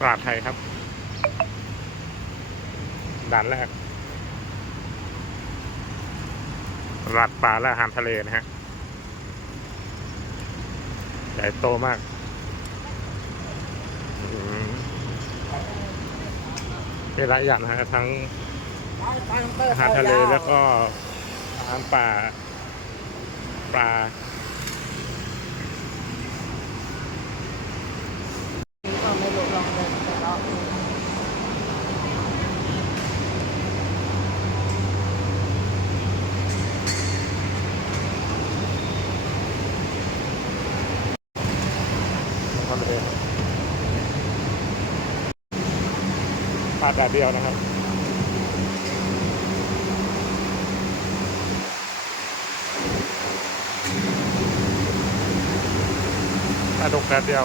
ตลาดไทยครับ ด่านแรกตลาดปลาและอาหารทะเลนะฮะ ใหญ่โตมากอืมมีหลายอย่างนะฮะ ทั้งอาหารทะเลแล้วก็อาหารป่าปลา ก็ไม่รู้ลองเดินไปรอบ ทำเอง ปลาแต่เดียวนะครับปลาดุกแต่เดียว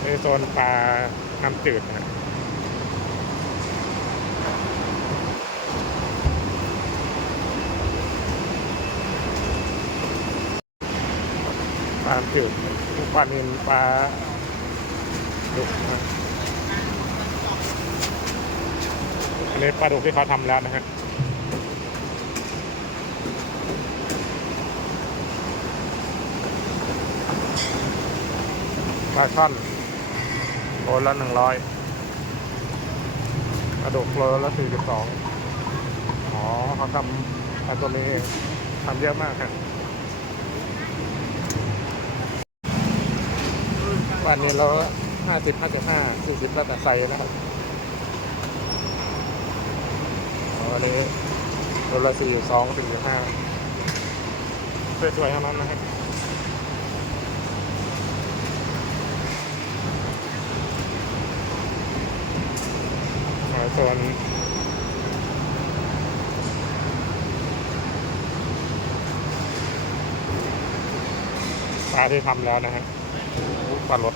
ในโซนปลาน้ำจืดนะครับปลาน้ำจืดปลานิลปลา อันนี้ปลาดุกที่เขาทำแล้วนะฮะปลาช่อนโลละหนึ่งร้อยกระดูกโลละสี่สิบสองอ๋อเขาทำปลาตัวนี้เองทำเยอะมากครับวันนี้เรา ห้าสิบห้าสิบห้าสี่สิบแล้วแต่ไซส์นะครับอ๋ออันนี้โลละสี่สองสี่สิบห้าสวยๆทั้งนั้นนะครับอ๋อส่วนปลาที่ทำแล้วนะฮะปลารส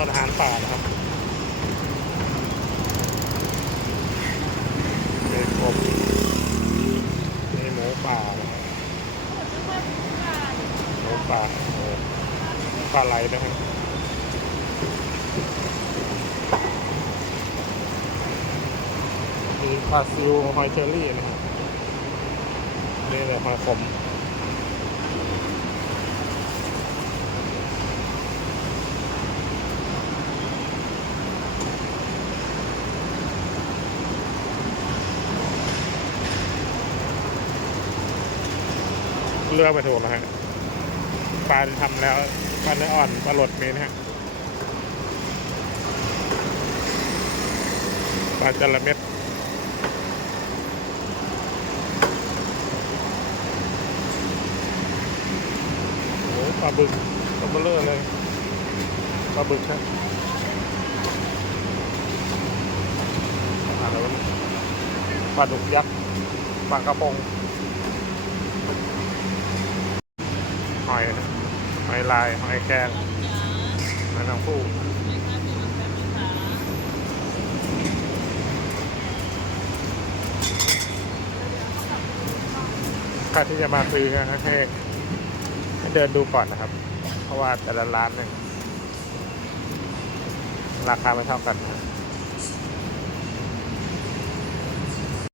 อาหารป่านะครับมีกบมีหมูป่าหมูป่าปลาไหลนะฮะมีปลาซิวหอยเชอรี่นะฮะนี่เลยหอยขม เลือกไปถูกแล้วฮะปลาที่ทำแล้วปลาเนื้ออ่อนปลาหลดมีนะฮะปลาจระเม็ดโอ้ปลาบึกปลาเบลเลอร์เลยปลาบึกครับอะปลาดุกยักษ์ปลากระพง หอยหอยลายหอยแครงหอยนางผู้ใครที่จะมาซื้อนะให้ให้เดินดูก่อนนะครับ เพราะว่าแต่ละร้านเนี่ยราคาไม่เท่ากันนะ